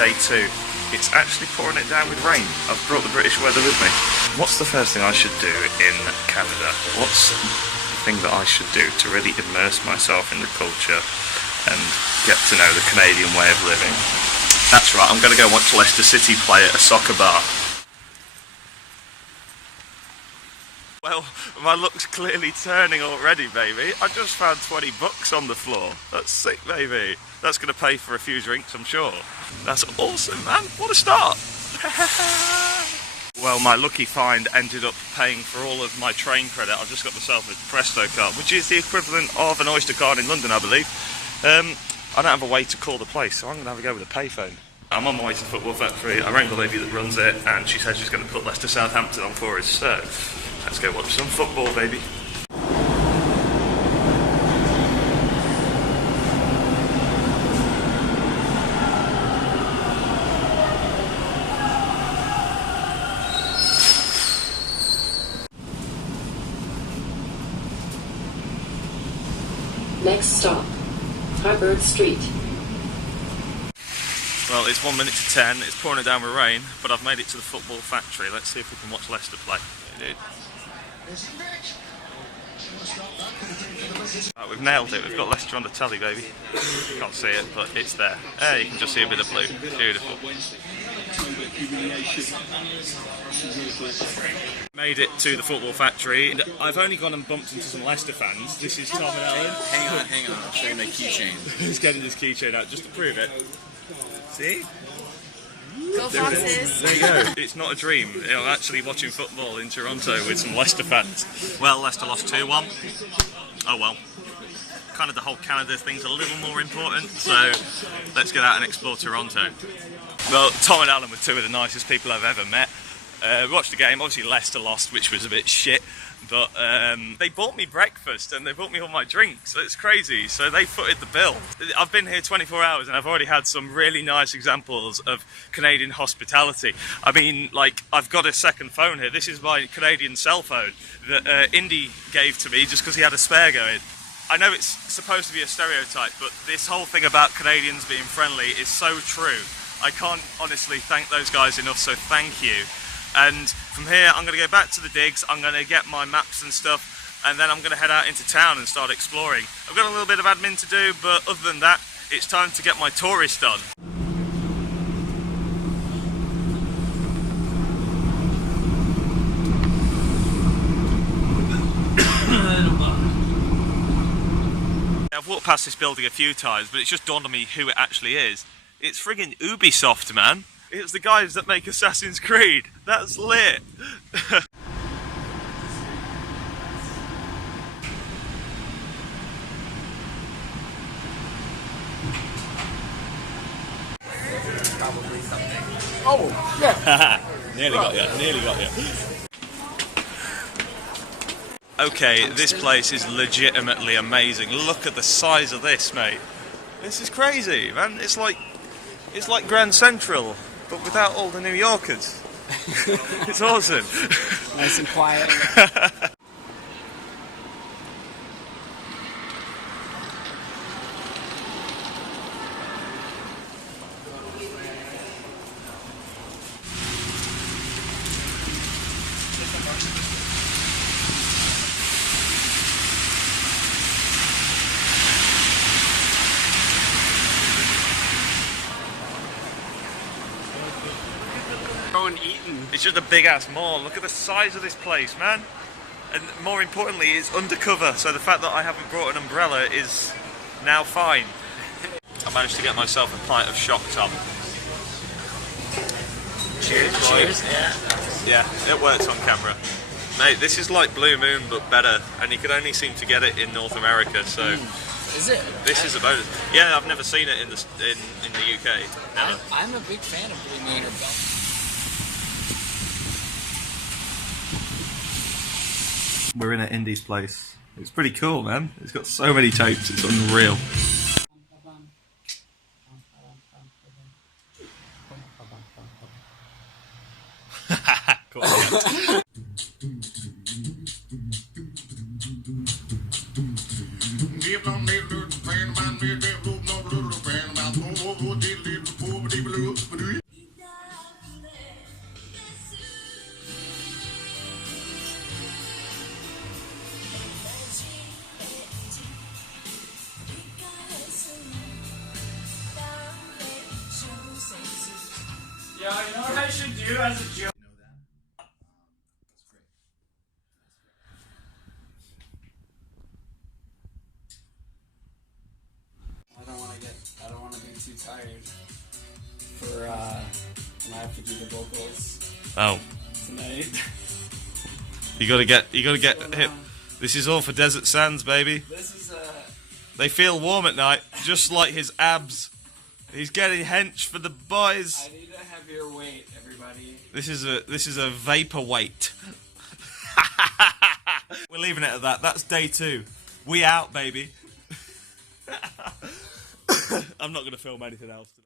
day 2. It's actually pouring it down with rain. I've brought the British weather with me. What's the first thing I should do in Canada? What's the thing that I should do to really immerse myself in the culture and get to know the Canadian way of living? That's right, I'm going to go watch Leicester City play at a soccer bar. Well, my luck's clearly turning already, baby. I just found 20 bucks on the floor. That's sick, baby. That's going to pay for a few drinks, I'm sure. That's awesome, man. What a start. Well, my lucky find ended up paying for all of my train credit. I've just got myself a Presto card, which is the equivalent of an Oyster card in London, I believe. I don't have a way to call the place, so I'm going to have a go with a payphone. I'm on my way to the football factory. I rang the lady that runs it, and she said she's going to put Leicester Southampton on for us, so let's go watch some football, baby. Next stop, Harvard Street. Well, it's 1 minute to 10, it's pouring it down with rain, but I've made it to the football factory. Let's see if we can watch Leicester play. Right, we've nailed it, we've got Leicester on the telly, baby. Can't see it, but it's there. There, you can just see a bit of blue. Beautiful. Made it to the football factory. I've only gone and bumped into some Leicester fans. This is Tom and Ellen. Hang on, I'll show you my keychain. He's getting his keychain out just to prove it. See? Go Foxes! There you go. It's not a dream. You know, actually watching football in Toronto with some Leicester fans. Well, Leicester lost 2-1. Oh well. Kind of the whole Canada thing's a little more important, so let's get out and explore Toronto. Well, Tom and Alan were two of the nicest people I've ever met. We watched the game. Obviously Leicester lost, which was a bit shit, but they bought me breakfast and they bought me all my drinks. So it's crazy. So they footed the bill. I've been here 24 hours and I've already had some really nice examples of Canadian hospitality. I mean, like, I've got a second phone here. This is my Canadian cell phone that Indy gave to me just because he had a spare going. I know it's supposed to be a stereotype, but this whole thing about Canadians being friendly is so true. I can't honestly thank those guys enough, so thank you. And from here, I'm going to go back to the digs, I'm going to get my maps and stuff, and then I'm going to head out into town and start exploring. I've got a little bit of admin to do, but other than that, it's time to get my tourist done. I've walked past this building a few times, but it's just dawned on me who it actually is. It's friggin' Ubisoft, man. It's the guys that make Assassin's Creed. That's lit. Probably something. Oh, yeah. Nearly got you, nearly got you. Okay, this place is legitimately amazing. Look at the size of this, mate. This is crazy, man. It's like Grand Central, but without all the New Yorkers. It's awesome. Nice and quiet. It's just a big ass mall. Look at the size of this place, man. And more importantly, it's undercover, so the fact that I haven't brought an umbrella is now fine. I managed to get myself a pint of shock top. Cheers. Cheers. Yeah, it works on camera. Mate, this is like Blue Moon but better, and you can only seem to get it in North America, so... Is it? This is about it. Yeah, I've never seen it in the UK. Never. I'm a big fan of Blue Moon or Bell. We're in at Indy's place. It's pretty cool, man. It's got so many tapes, it's unreal. Cool. You as a joke. I don't want to be too tired for when I have to do the vocals Oh. tonight. You gotta get hip. This is all for Desert Sands, baby. This is They feel warm at night, just like his abs. He's getting hench for the boys. I need a heavier weight, everybody. This is a vapor weight. We're leaving it at that. That's day 2. We out, baby. I'm not gonna film anything else today.